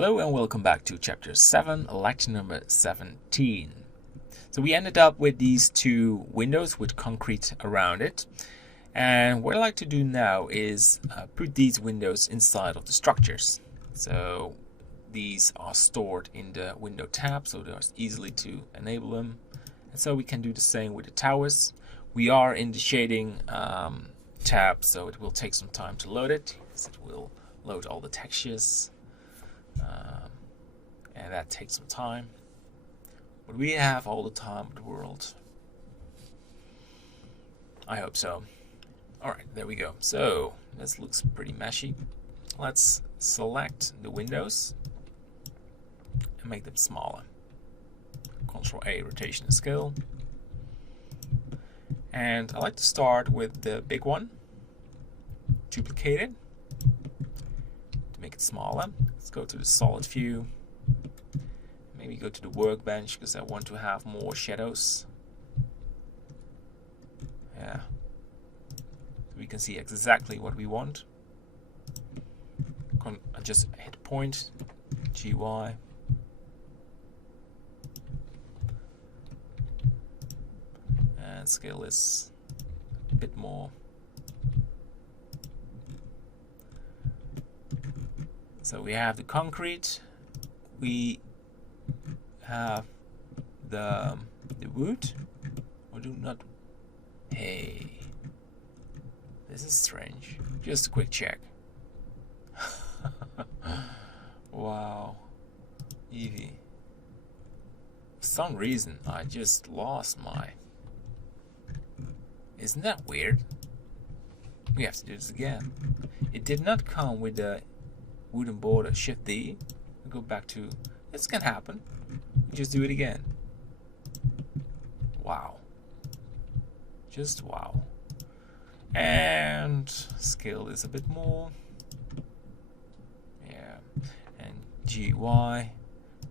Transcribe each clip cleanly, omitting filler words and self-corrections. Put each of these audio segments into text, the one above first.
Hello and welcome back to chapter 7, lecture number 17. So we ended up with these two windows with concrete around it. And what I like to do now is put these windows inside of the structures. So these are stored in the window tab, so there's easily to enable them. And so we can do the same with the towers. We are in the shading tab, so it will take some time to load it. So it will load all the textures. And that takes some time, but we have all the time in the world. I hope so. Alright, there we go. So this looks pretty meshy. Let's select the windows and make them smaller. Ctrl A, rotation and scale. And I like to start with the big one, duplicate it to make it smaller. Let's go to the solid view. Maybe go to the workbench because I want to have more shadows. Yeah. So we can see exactly what we want. I just hit point, GY. And scale this a bit more. So we have the concrete. We have the wood, or do not. Hey, this is strange. Just a quick check. Wow, Eevee. For some reason, I just lost my. Isn't that weird? We have to do this again. It did not come with the wooden border. Shift D. Go back to. This can happen. Just do it again. Wow. Just wow. And scale this a bit more. Yeah. And GY.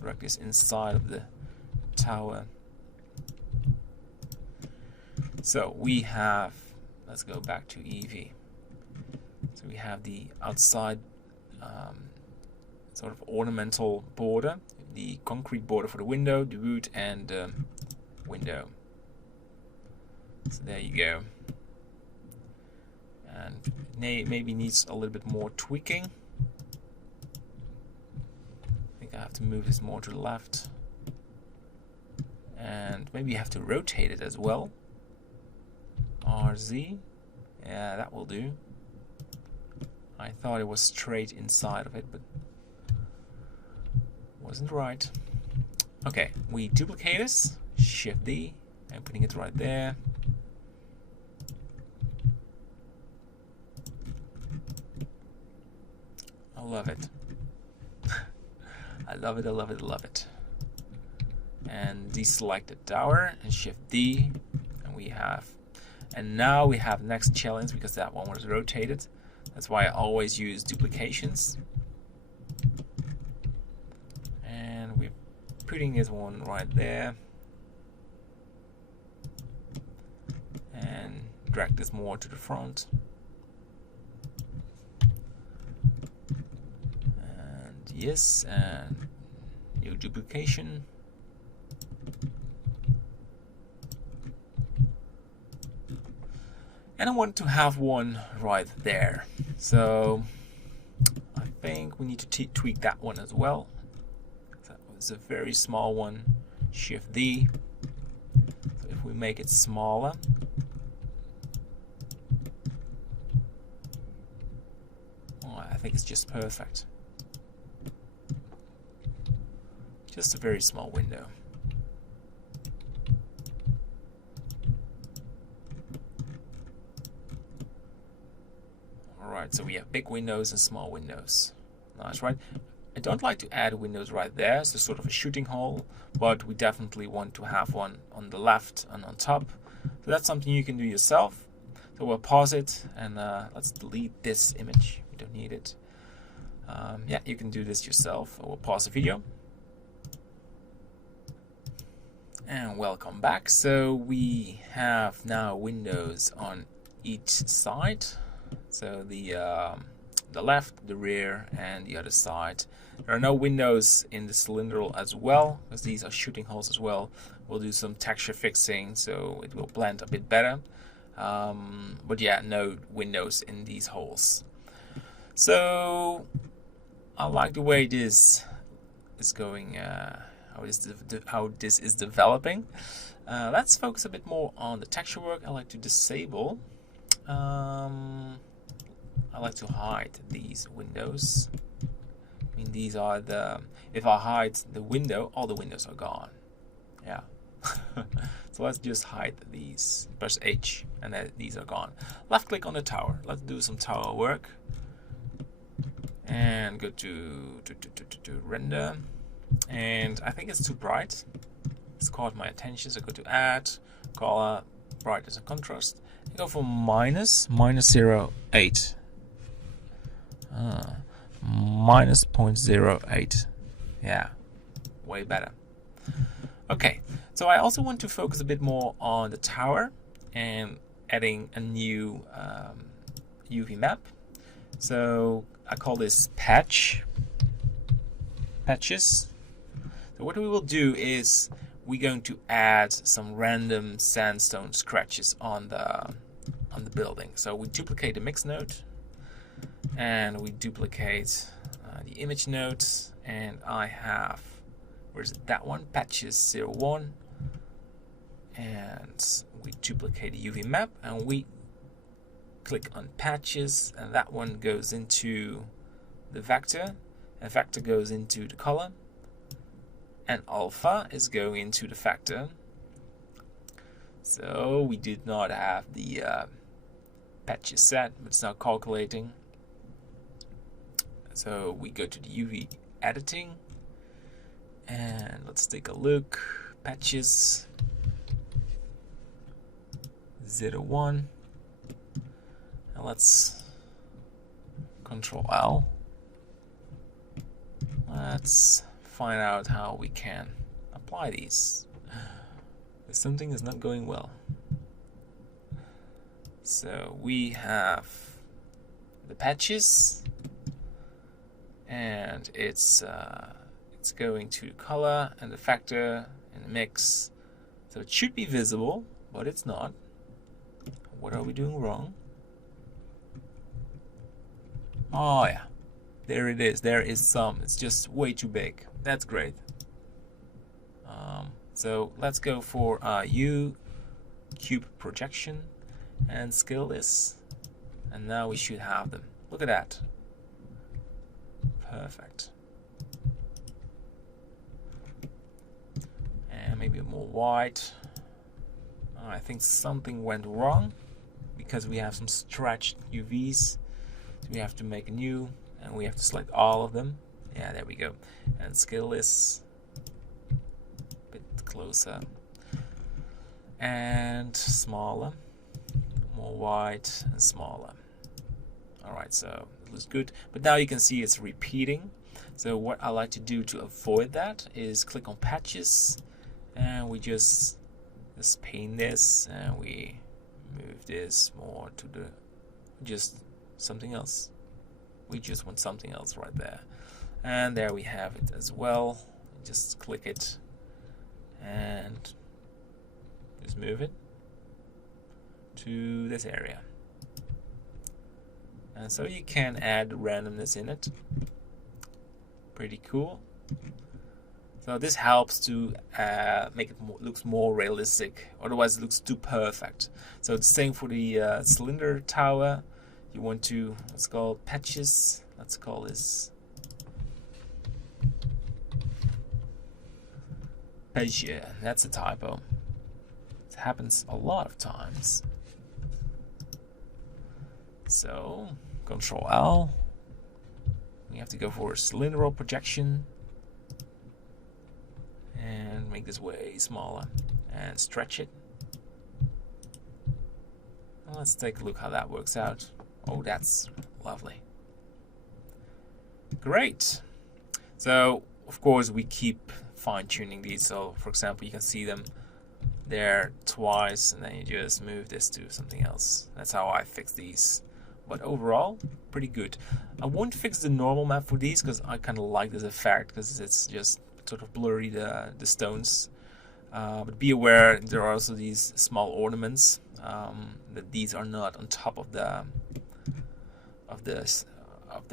Drag this inside of the tower. So we have, let's go back to Eevee. So we have the outside sort of ornamental border, the concrete border for the window, the wood, and window. So there you go. And maybe needs a little bit more tweaking. I think I have to move this more to the left. And maybe you have to rotate it as well. RZ. Yeah, that will do. I thought it was straight inside of it, but wasn't right. Okay, we duplicate this, Shift D, and putting it right there. I love it. I love it, I love it, I love it. And deselect the tower and Shift D, and we have. And now we have next challenge because that one was rotated. That's why I always use duplications. And we're putting this one right there. And drag this more to the front. And yes, and new duplication. And I want to have one right there. So I think we need to tweak that one as well. That was a very small one. Shift D. So if we make it smaller. Oh, I think it's just perfect. Just a very small window. Alright, so we have big windows and small windows. Nice, right? I don't like to add windows right there, it's sort of a shooting hole, but we definitely want to have one on the left and on top. So that's something you can do yourself. So we'll pause it and let's delete this image. We don't need it. Yeah, you can do this yourself. We'll pause the video. And welcome back. So we have now windows on each side. So the the left, the rear, and the other side. There are no windows in the cylindrical as well, because these are shooting holes as well. We'll do some texture fixing so it will blend a bit better. But yeah, no windows in these holes. So I like the way this is going, how this is developing. Let's focus a bit more on the texture work. I like to disable. I like to hide these windows. I mean, these are the, if I hide the window, all the windows are gone. Yeah. So let's just hide these. Press H, and then these are gone. Left click on the tower. Let's do some tower work. And go to render. And I think it's too bright. It's caught my attention, so go to add, color, brightness and contrast. And go for minus 0.08. Minus 0.08. Yeah, way better. Okay, so I also want to focus a bit more on the tower and adding a new UV map. So I call this patches. So what we will do is we're going to add some random sandstone scratches on the building. So we duplicate the mix node, and we duplicate the image node, and I have, where's it, that one, patches 01, and we duplicate the UV map, and we click on patches, and that one goes into the vector, and vector goes into the color, and alpha is going into the factor. So we did not have the patches set, but it's now calculating. So we go to the UV editing, and let's take a look. Patches 01, and let's Control L. Let's find out how we can apply these. Something is not going well. So we have the patches, and it's going to color and the factor and the mix. So it should be visible, but it's not. What are we doing wrong? Oh yeah, there it is. There is some. It's just way too big. That's great. So let's go for U cube projection and scale this, and now we should have them. Look at that. Perfect. And maybe more white. I think something went wrong because we have some stretched UVs. So we have to make a new, and we have to select all of them. Yeah, there we go. And scale this a bit closer and smaller, more white and smaller. Alright, so it looks good, but now you can see it's repeating. So what I like to do to avoid that is click on patches, and we just paint this, and we move this more to the just something else. We just want something else right there, and there we have it as well. Just click it and just move it to this area, and so you can add randomness in it. Pretty cool. So this helps to make it looks more realistic. Otherwise, it looks too perfect. So the same for the cylinder tower. You want to, let's call it patches. Let's call this patches. That's a typo. It happens a lot of times. So Control L. We have to go for a cylindrical projection and make this way smaller and stretch it. Well, let's take a look how that works out. Oh, that's lovely. Great. So of course we keep fine-tuning these. So for example, you can see them there twice, and then you just move this to something else. That's how I fix these. but overall pretty good. I won't fix the normal map for these because I kind of like this effect because it's just sort of blurry the stones. But be aware there are also these small ornaments that these are not on top of the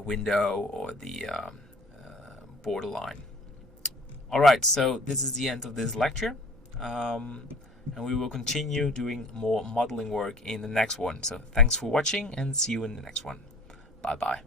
window or the borderline. Alright, so this is the end of this lecture, and we will continue doing more modeling work in the next one. So thanks for watching and see you in the next one. Bye bye.